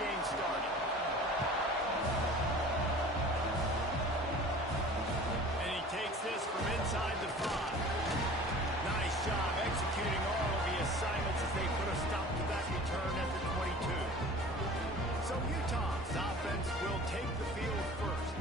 game started. And he takes this from inside the 5. Nice job executing all of the assignments as they put a stop to that return at the 22. So Utah's offense will take the field first.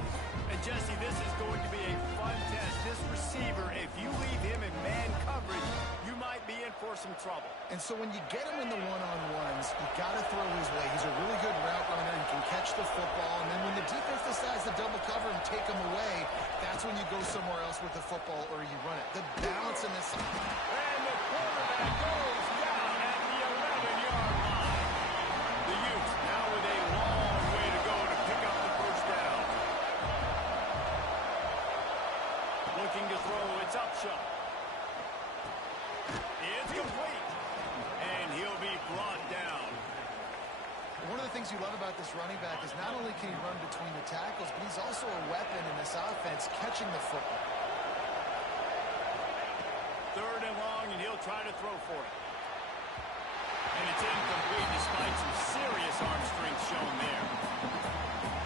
And Jesse, this is going to be a fun test. This receiver, if you leave him in man coverage, you might be in for some trouble. And so when you get him in the one-on-ones, you got to throw his way. He's a really good route runner. He can catch the football. And then when the defense decides to double cover and take him away, that's when you go somewhere else with the football or you run it. The balance in this. And the quarterback goes down at the 11-yard line. The Utes now with a long way to go to pick up the first down. Looking to throw, it's Upshaw. It's complete. And he'll be brought down. One of the things you love about this running back is not only can he run between the tackles, but he's also a weapon in this offense catching the football. 3rd and long, and he'll try to throw for it. And it's incomplete despite some serious arm strength shown there.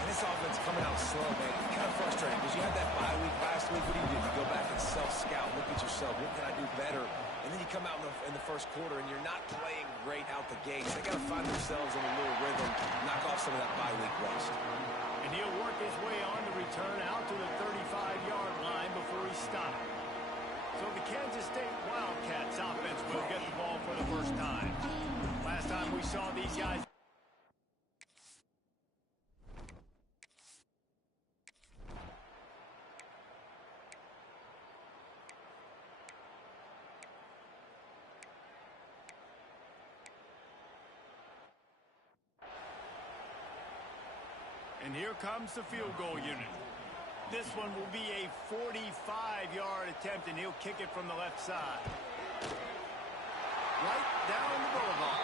And this offense coming out slow, man. Kind of frustrating because you had that bye week last week. What do? You go back and self-scout, look at yourself. What can I do better? And then you come out in the first quarter, and you're not playing great out the gates. They got to find themselves in a little rhythm, knock off some of that bye week rust. And he'll work his way on the return out to the 35-yard line before he stopped. So the Kansas State Wildcats offense will get the ball for the first time. Last time we saw these guys. And here comes the field goal unit. This one will be a 45-yard attempt, and he'll kick it from the left side. Right down the boulevard.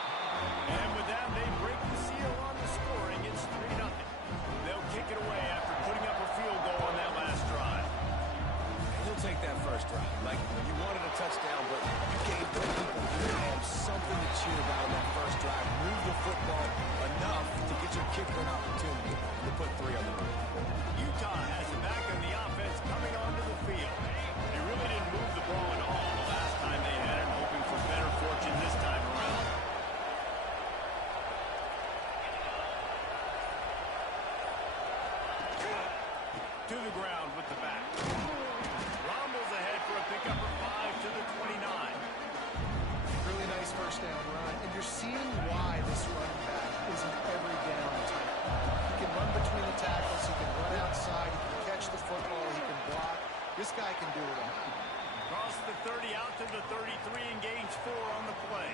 And with that, they break the seal on the scoring. It's 3-0. They'll kick it away after putting up a field goal on that last drive. He'll take that first drive. Like, you wanted a touchdown, but you gave the people something to cheer about in that first drive. Move the football enough to get your kicker an opportunity to put 3 on the board. Utah has it back on the offense coming onto the field. They really didn't move the ball at all the last time they had it, hoping for better fortune this time around. To the ground with the back. Rumbles ahead for a pickup of 5 to the 29. Really nice first down run. And you're seeing why this running back is an every down type. He can run between the tackles. He can run outside. He can catch the football. He can block. This guy can do it all. Cross the 30 out to the 33 and gains 4 on the play.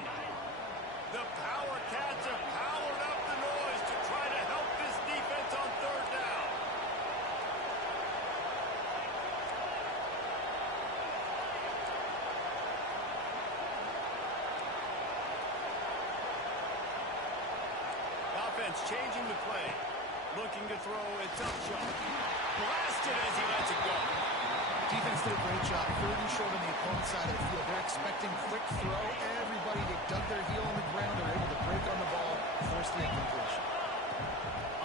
The Power Cats have powered up the noise to try to help this defense on 3rd down. Offense changing the play. Looking to throw, it's Upshaw. Blasted as he lets it go. Defense did a great job. 3rd and short on the opponent's side of the field. They're expecting quick throw. Everybody, they dug their heel on the ground. They're able to break on the ball, force the incompletion.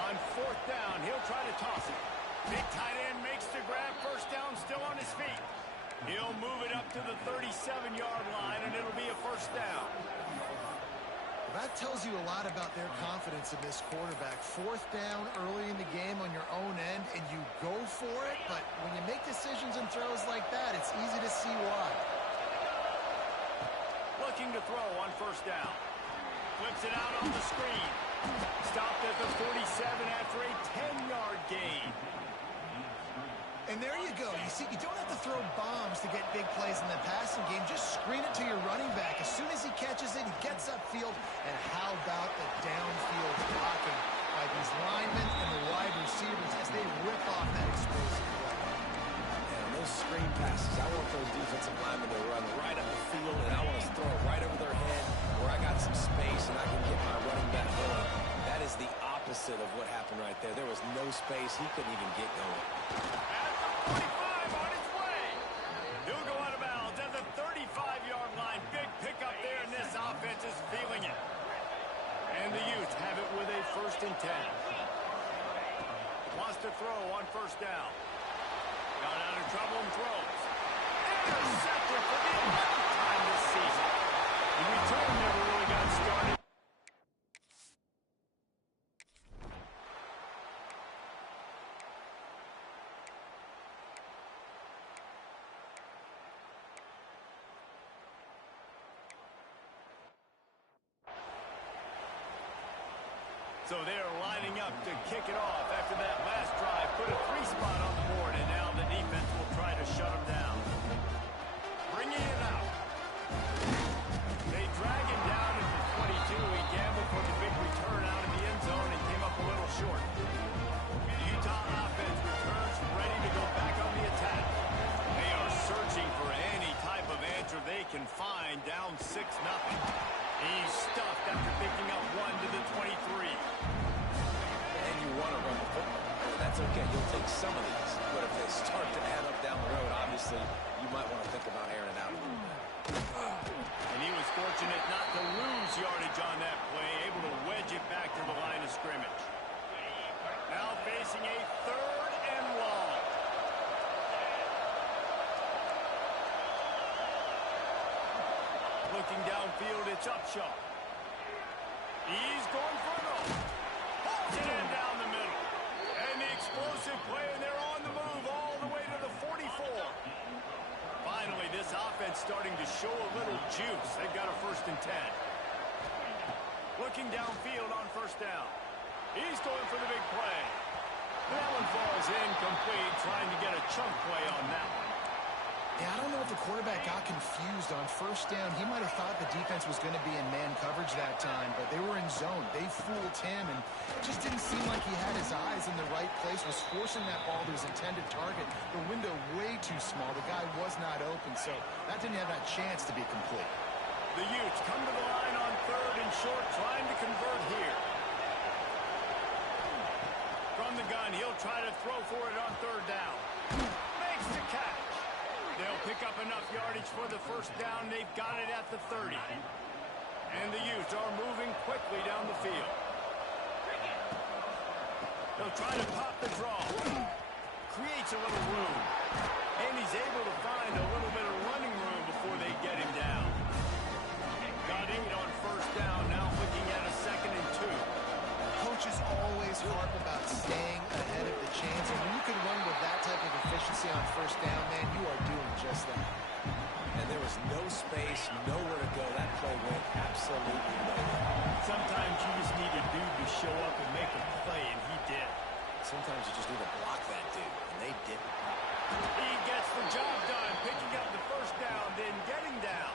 On 4th down, he'll try to toss it. Big tight end makes the grab. First down, still on his feet. He'll move it up to the 37-yard line, and it'll be a first down. That tells you a lot about their confidence in this quarterback. 4th down early in the game on your own end, and you go for it, but when you make decisions and throws like that, it's easy to see why. Looking to throw on 1st down. Flips it out on the screen. Stopped at the 47 after a 10-yard gain. And there you go. You see, you don't have to throw bombs to get big plays in the passing game. Just screen it to your running back. As soon as he catches it, he gets upfield. And how about the downfield blocking by these linemen and the wide receivers as they rip off that explosive play. And those screen passes, I want those defensive linemen to run right up the field, and I want to throw it right over their head where I got some space and I can get my running back going. That is the opposite of what happened right there. There was no space. He couldn't even get going. 45 on its way. He'll go out of bounds at the 35-yard line. Big pickup there, and this offense is feeling it. And the Utes have it with a first and 10. Wants to throw on first down. Got out of trouble and throws. Intercepted for the 11th time this season. The return never really got started. So they're lining up to kick it off after that last drive. Put a 3-spot on the board, and now the defense will try to shut them down. Bringing it out. They drag him down at the 22. He gambled for the big return out of the end zone and came up a little short. The Utah offense returns ready to go back on the attack. They are searching for any type of answer they can find, down 6-0. He's stuffed after picking up one to the 23. And you want to run the football. That's okay. You'll take some of these. But if they start to add up down the road, obviously, you might want to think about airing it out a little bit. And he was fortunate not to lose yardage on that play, able to wedge it back to the line of scrimmage. Now facing a 3rd and long. Looking downfield, it's Upshaw. He's going for it all. Holds it in down the middle. And the explosive play, and they're on the move all the way to the 44. Finally, this offense starting to show a little juice. They've got a 1st and 10. Looking downfield on first down. He's going for the big play. That one falls incomplete, trying to get a chunk play on that one. Yeah, I don't know if the quarterback got confused on first down. He might have thought the defense was going to be in man coverage that time, but they were in zone. They fooled him, and it just didn't seem like he had his eyes in the right place, was forcing that ball to his intended target. The window way too small. The guy was not open, so that didn't have that chance to be complete. The Utes come to the line on 3rd and short, trying to convert here. From the gun, he'll try to throw for it on 3rd down. Makes the catch. They'll pick up enough yardage for the 1st down. They've got it at the 30. And the Utes are moving quickly down the field. They'll try to pop the draw. Creates a little room. And he's able to find a little bit of running room before they get him down. Got 8 on 1st down. Now looking at a 2nd and 2. Coaches always harp about staying ahead of the chains, and when you can run with that type of efficiency on 1st down, man, you are doing just that. And there was no space, nowhere to go. That play went absolutely nowhere. Sometimes you just need a dude to show up and make a play, and he did. Sometimes you just need to block that dude, and they didn't. He gets the job done, picking up the 1st down, then getting down.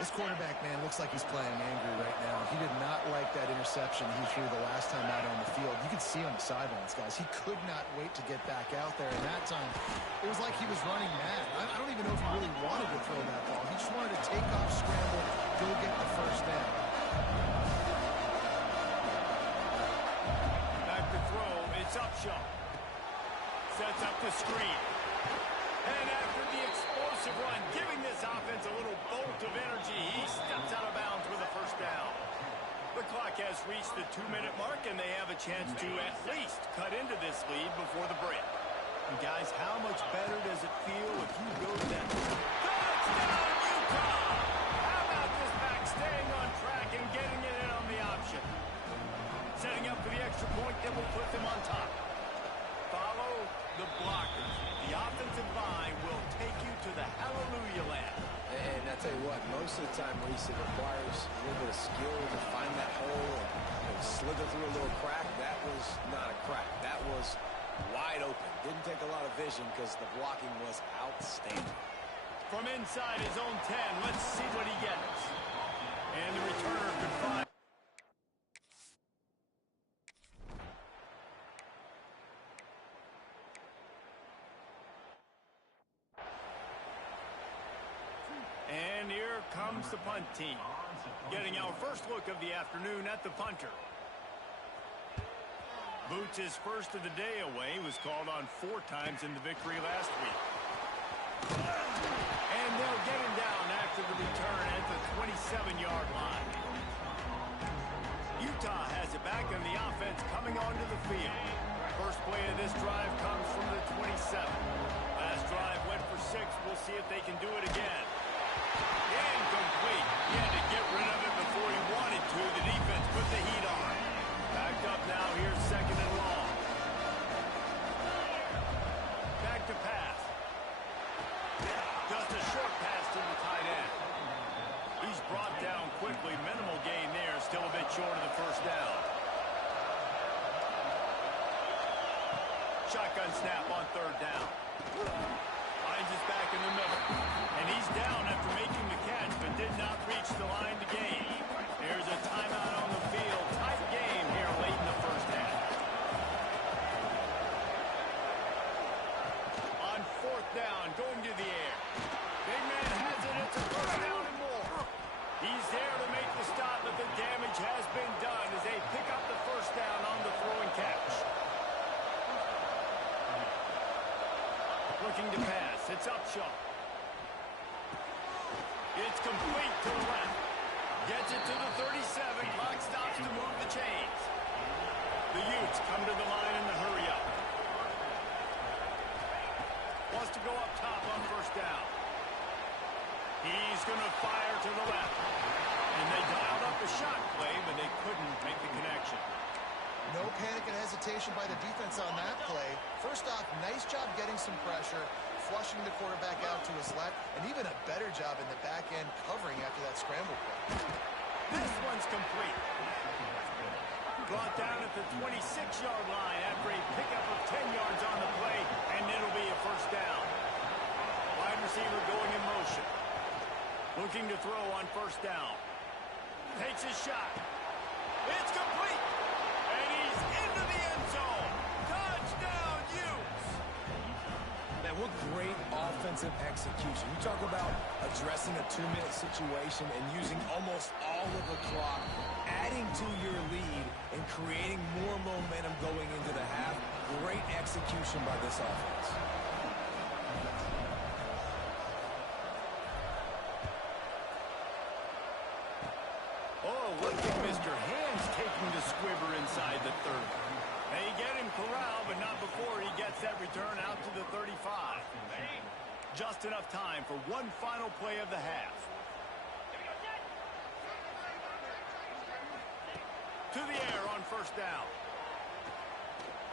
This quarterback, man, looks like he's playing angry right now. He did not like that interception he threw the last time out on the field. You could see on the sidelines, guys. He could not wait to get back out there. And that time, it was like he was running mad. I don't even know if he really wanted to throw that ball. He just wanted to take off, scramble, go get the 1st down. Back to throw, it's Upshaw. Sets up the screen. And after the explosive run, giving this offense a little bolt of energy, he steps out of bounds with a 1st down. The clock has reached the 2-minute mark, and they have a chance to at least cut into this lead before the break. And guys, how much better does it feel if you go to that touchdown, Utah? How about this back staying on track and getting it in on the option? Setting up for the extra point that will put them on top. Follow the blockers. The offensive line will take you to the hallelujah land. And I tell you what, most of the time, Reese, it requires a little bit of skill to find that hole and slither through a little crack. That was not a crack. That was wide open. Didn't take a lot of vision because the blocking was outstanding. From inside his own 10, let's see what he gets. And the returner could find. And here comes the punt team. Getting our first look of the afternoon at the punter. Boots' first of the day away was called on 4 times in the victory last week. And they'll get him down after the return at the 27-yard line. Utah has it back, and the offense coming onto the field. First play of this drive comes from the 27. Last drive went for 6. We'll see if they can do it again. Incomplete. He had to get rid of it before he wanted to. The defense put the heat on. Backed up now. Here's second and long. Back to pass. Just a short pass to the tight end. He's brought down quickly. Minimal gain there. Still a bit short of the first down. Shotgun snap on third down. Finds his back in the middle. And he's down after making the catch, but did not reach the line to gain. There's a timeout on the field. Tight game here late in the first half. On fourth down, going to the air. Big man has it. It's a first down and more. He's there to make the stop, but the damage has been done as they pick up the first down on the throwing catch. Looking to pass. It's Upshaw. It's complete to the left. Gets it to the 37. Clock stops to move the chains. The Utes come to the line in the hurry up. Wants to go up top on first down. He's going to fire to the left. And they dialed up a shot play, but they couldn't make the connection. No panic and hesitation by the defense on that play. First off, nice job getting some pressure, flushing the quarterback out to his left, and even a better job in the back end covering after that scramble play. This one's complete. Brought down at the 26-yard line after a pickup of 10 yards on the play, and it'll be a first down. Wide receiver going in motion. Looking to throw on first down. Takes his shot. It's complete. And he's into the end zone. Touchdown, Utes. Man, what great offensive execution. You talk about addressing a 2-minute situation and using almost all of the clock, adding to your lead and creating more momentum going into the half. Great execution by this offense. Oh, look at Mr. Hands taking the squibber inside the 30. They get him corralled, but not before he gets that return out to the 35. Just enough time for one final play of the half. To the air on first down.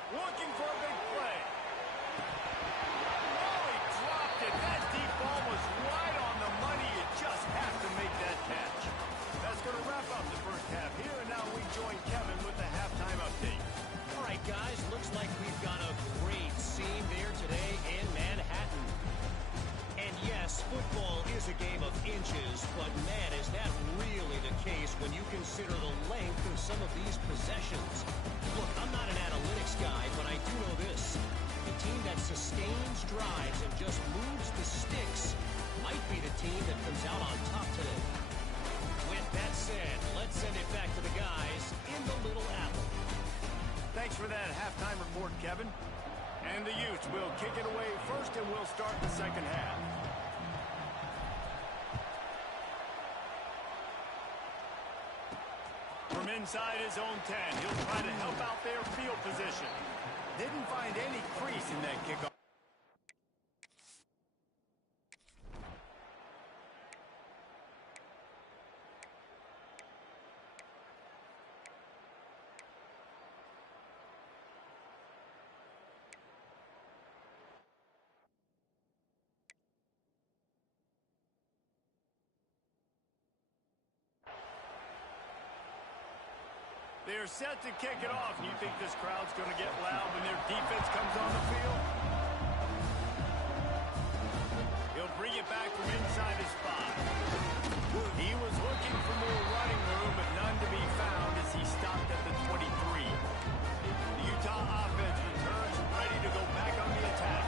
Looking for a big play. Oh, he dropped it. That deep ball was right on the money. You just have to make that catch. That's going to wrap up the first half here, and now we join Kevin with the halftime update. All right, guys, looks like we've got a great scene there today in Manhattan. And yes, football is a game of inches, but man, is that really the case when you consider the length of some of these possessions. Look, I'm not an analytics guy, but I do know this. The team that sustains drives and just moves the sticks might be the team that comes out on top today. With that said, let's send it back to the guys in the Little Apple. Thanks for that halftime report, Kevin. And the Utes will kick it away first, and we'll start the second half. From inside his own 10, he'll try to help out their field position. Didn't find any crease in that kickoff. They're set to kick it off. You think this crowd's going to get loud when their defense comes on the field? He'll bring it back from inside his 5. He was looking for more running room, but none to be found as he stopped at the 23. The Utah offense returns ready to go back on the attack.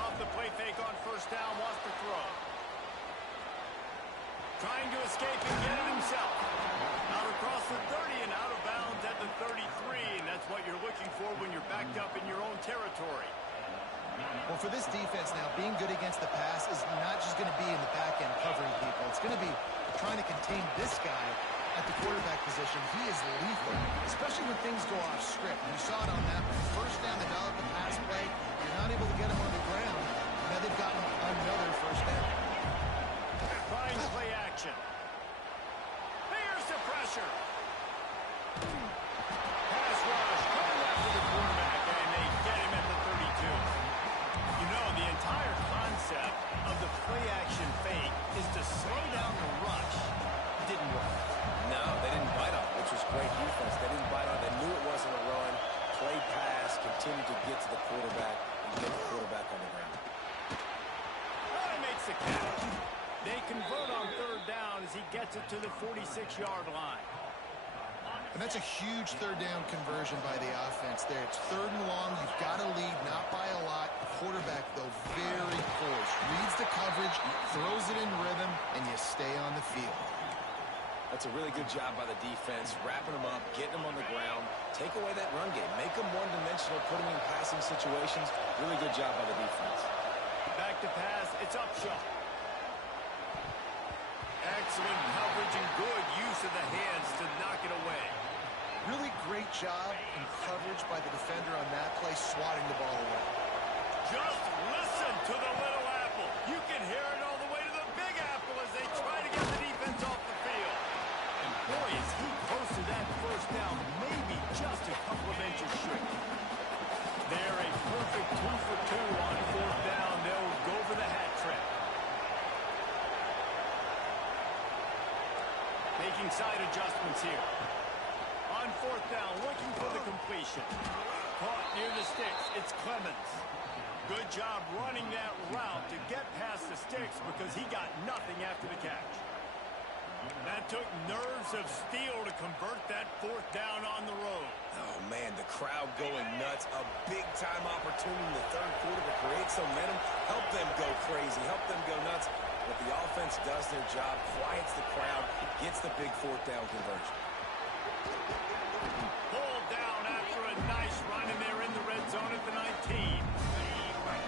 Off the play fake on first down, wants to throw. Trying to escape and get it himself. Out across the 30 and out of bounds at the 33, and that's what you're looking for when you're backed up in your own territory. Well, Well, for this defense now, being good against the pass is not just going to be in the back end covering people. It's going to be trying to contain this guy at the quarterback position. He is lethal, especially when things go off script. You saw it on that one. First down, they dial up the pass play. You're not able to get him on the ground. Now they've gotten another first down. Fine play action. Here's the pressure. Pass rush coming after the quarterback, and they get him at the 32. You know, the entire concept of the play action fake is to slow down the rush. Didn't work. No, they didn't bite on it, which was great defense. They didn't bite on it. They knew it wasn't a run. Play pass, continued to get to the quarterback and get the quarterback on the ground. He makes the catch. They convert on third down as he gets it to the 46-yard line. And that's a huge third down conversion by the offense there. It's third and long. You've got to lead, not by a lot. Quarterback, though, very poised. Reads the coverage, throws it in rhythm, and you stay on the field. That's a really good job by the defense, wrapping them up, getting them on the ground. Take away that run game. Make them one-dimensional, put them in passing situations. Really good job by the defense. Back to pass. It's Upshaw. Excellent coverage and good use of the hands to knock it away. Really great job in coverage by the defender on that play, swatting the ball away. Just listen to the little apple. You can hear it all the way to the big apple as they try to get the defense off the field. And boy, is he close to that first down, maybe just a couple of inches short. They're a perfect 2 for 2 on fourth down. They'll go for the hat trick. Making side adjustments here. On fourth down, looking for the completion. Caught near the sticks. It's Clemens. Good job running that route to get past the sticks because he got nothing after the catch. That took nerves of steel to convert that fourth down on the road. Oh, man, the crowd going nuts. A big-time opportunity in the third quarter to create some momentum. Help them go crazy. Help them go nuts. But the offense does their job, quiets the crowd, gets the big fourth down conversion. Pulled down after a nice run, and they're in the red zone at the 19.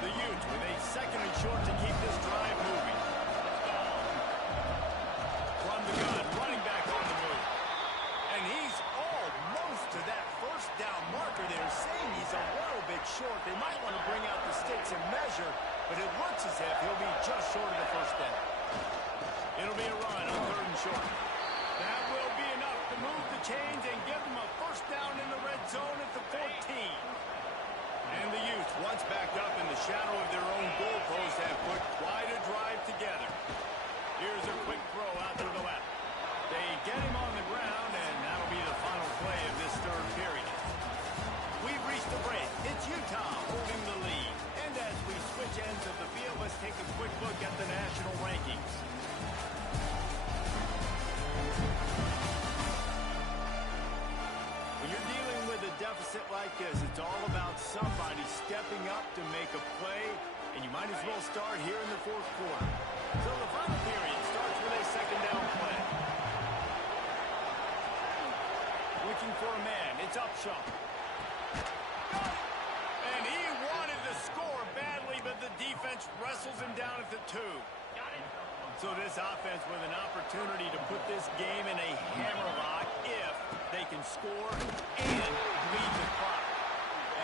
The Utes with a second and short to keep this drive moving. From the gun, running back on the move. And he's almost to that first down marker there, saying he's a little bit short. They might want to bring out the sticks and measure, but it looks as if he'll be just short of the first down. It'll be a run on third and short. That will be enough to move the chains and give them a first down in the red zone at the 14. And the Utes, once backed up in the shadow of their own goalpost, have put quite a drive together. Here's a quick throw out to the left. They get him on the ground, and that'll be the final play of this third period. We've reached the break. It's Utah holding the lead. And as we switch ends of the field, let's take a quick look at the national rankings. When you're dealing with a deficit like this, it's all about somebody stepping up to make a play, and you might as well start here in the fourth quarter. So the final period starts with a second down play. Looking for a man. It's Upshaw. And he wanted the score badly, but the defense wrestles him down at the 2. So this offense with an opportunity to put this game in a hammerlock if they can score and lead the clock.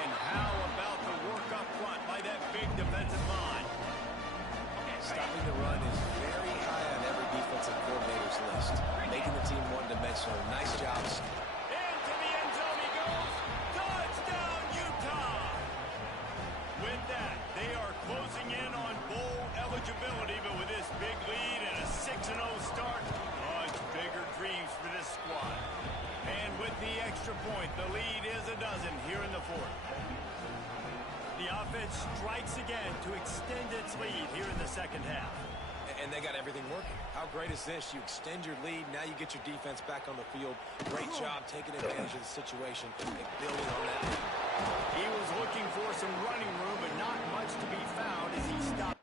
And how about the work up front by that big defensive line? Stopping the run is very high on every defensive coordinator's list. Making the team one-dimensional. Nice job. Into the end zone he goes. Touchdown, Utah! With that, they are closing in on bowl eligibility, but with this big lead and a 6-0 start, much bigger dreams for this squad. And with the extra point, the lead is a dozen here in the fourth. The offense strikes again to extend its lead here in the second half. And they got everything working. How great is this? You extend your lead. Now you get your defense back on the field. Great job taking advantage of the situation and building on that. He was looking for some running room, but not much to be found as he stopped.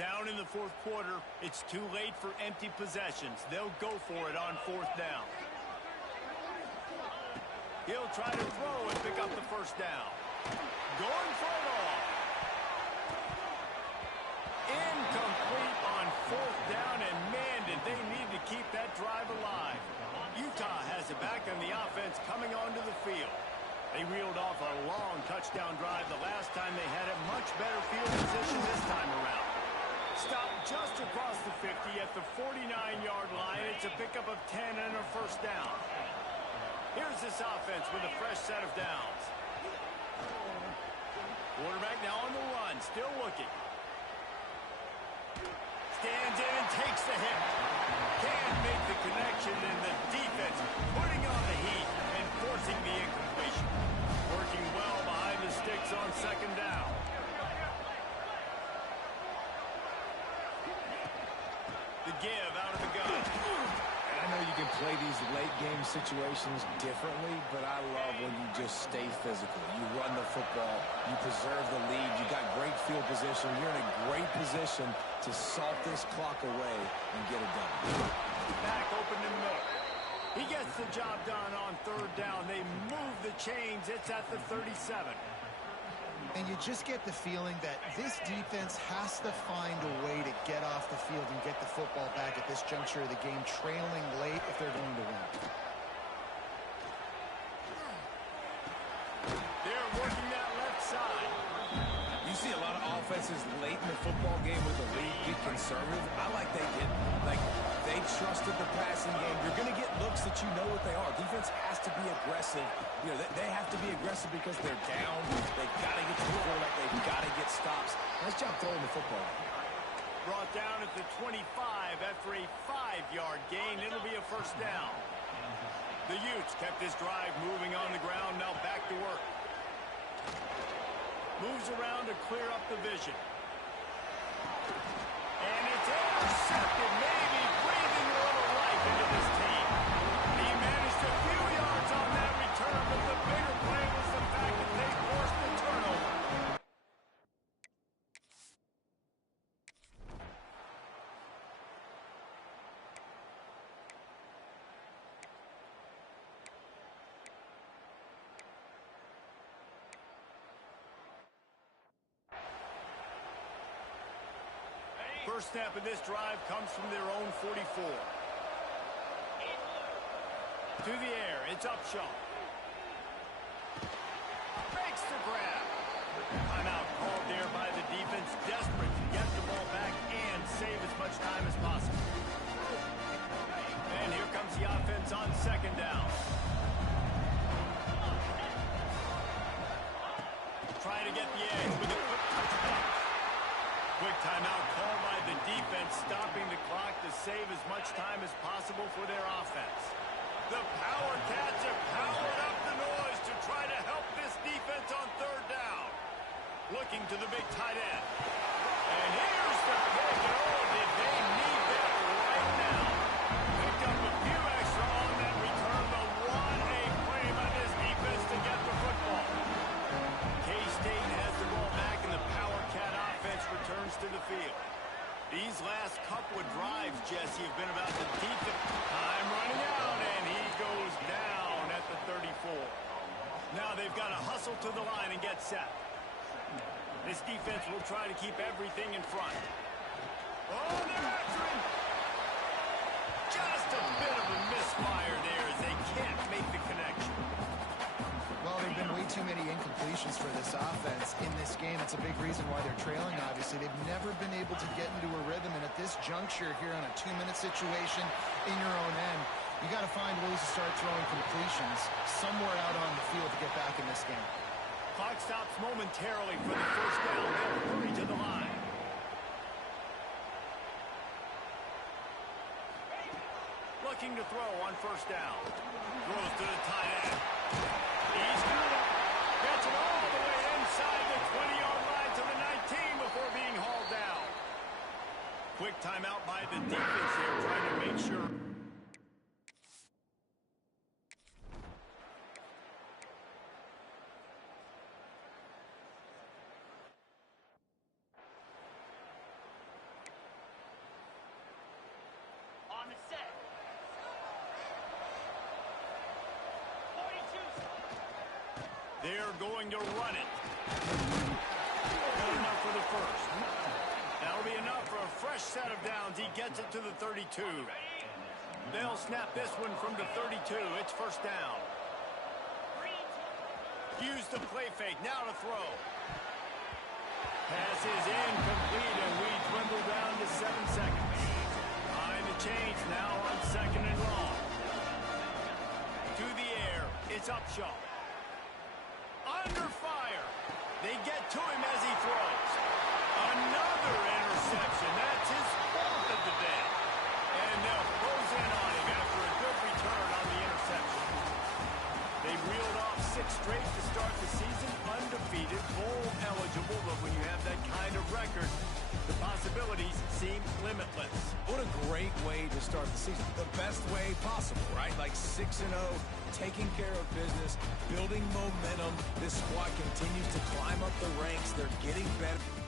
Down in the fourth quarter, it's too late for empty possessions. They'll go for it on fourth down. He'll try to throw and pick up the first down. Going for it all. Incomplete on fourth down, and man, did they need to keep that drive alive. Utah has it back on the offense coming onto the field. They reeled off a long touchdown drive the last time. They had a much better field position this time around. Stopped just across the 50 at the 49-yard line. It's a pickup of 10 and a first down. Here's this offense with a fresh set of downs. Quarterback now on the run, still looking. Stands in and takes the hit. Can't make the connection, and the defense putting on the heat and forcing the incompletion. Working well behind the sticks on second down. The give out of the gun. I know you can play these late game situations differently, but I love when you just stay physical. You run the football, you preserve the lead, you got great field position, you're in a great position to salt this clock away and get it done. Back open in the middle. He gets the job done on third down. They move the chains. It's at the 37. And you just get the feeling that this defense has to find a way to get off the field and get the football back at this juncture of the game, trailing late if they're going to win. They're working that left side. You see a lot of offenses late in the football game with the lead get conservative. I like they did. Like, they trusted the passing game. You're going to get looks that you know what they are. Defense has to be aggressive. You know, they have to be aggressive because they're down. They've got to get to the quarterback. They've got to get stops. Nice job throwing the football. Brought down at the 25 after a 5-yard gain. It'll be a first down. The Utes kept this drive moving on the ground. Now back to work. Moves around to clear up the vision. And it's intercepted. Maybe breathing a little life into this team. He managed a few yards on that return, but the bigger play was the fact that they forced the turnover. First snap of this drive comes from their own 44. To the air, it's Upshaw. Makes the grab. Timeout called there by the defense, desperate to get the ball back and save as much time as possible. And here comes the offense on second down. Trying to get the edge with a quick touchdown. Quick timeout called by the defense, stopping the clock to save as much time as possible for their offense. The Power Cats have powered up the noise to try to help this defense on third down. Looking to the big tight end. And here's the pick. Oh, did they need that right now? Picked up a few extra on that return, but what a play by this defense to get the football. K-State has the ball back, and the Power Cat offense returns to the field. These last couple of drives, Jesse, have been about the defense. Time running out, and he goes down at the 34. Now they've got to hustle to the line and get set. This defense will try to keep everything in front. Oh, they're after him. Just a bit of a misfire there as they can't make the connection. Well, there have been way too many incompletions for this offense in this game. It's a big reason why they're trailing, obviously. They've never been able to get into a rhythm, and at this juncture here on a 2-minute situation in your own end, you got to find ways to start throwing completions somewhere out on the field to get back in this game. Clock stops momentarily for the first down. They'll hurry to the line. Looking to throw on first down. Throws to the tight end. He's got it. Gets it all the way inside the 20-yard line to the 19 before being hauled down. Quick timeout by the defense here, trying to make sure. They're going to run it. Not enough for the first. That'll be enough for a fresh set of downs. He gets it to the 32. They'll snap this one from the 32. It's first down. Use the play fake. Now to throw. Pass is incomplete, and we dwindle down to 7 seconds. Behind the chains now on 2nd and long. To the air. It's Upshaw. Under fire. They get to him as he throws. Another interception. That's his 4th of the day. And they'll close in on him after a good return on the interception. They reeled off 6 straight to start the season, undefeated, bowl eligible, but when you have that kind of record, the possibilities seem limitless. What a great way to start the season. The best way possible, right? Like 6-0, taking care of business, building momentum. This squad continues to climb up the ranks. They're getting better.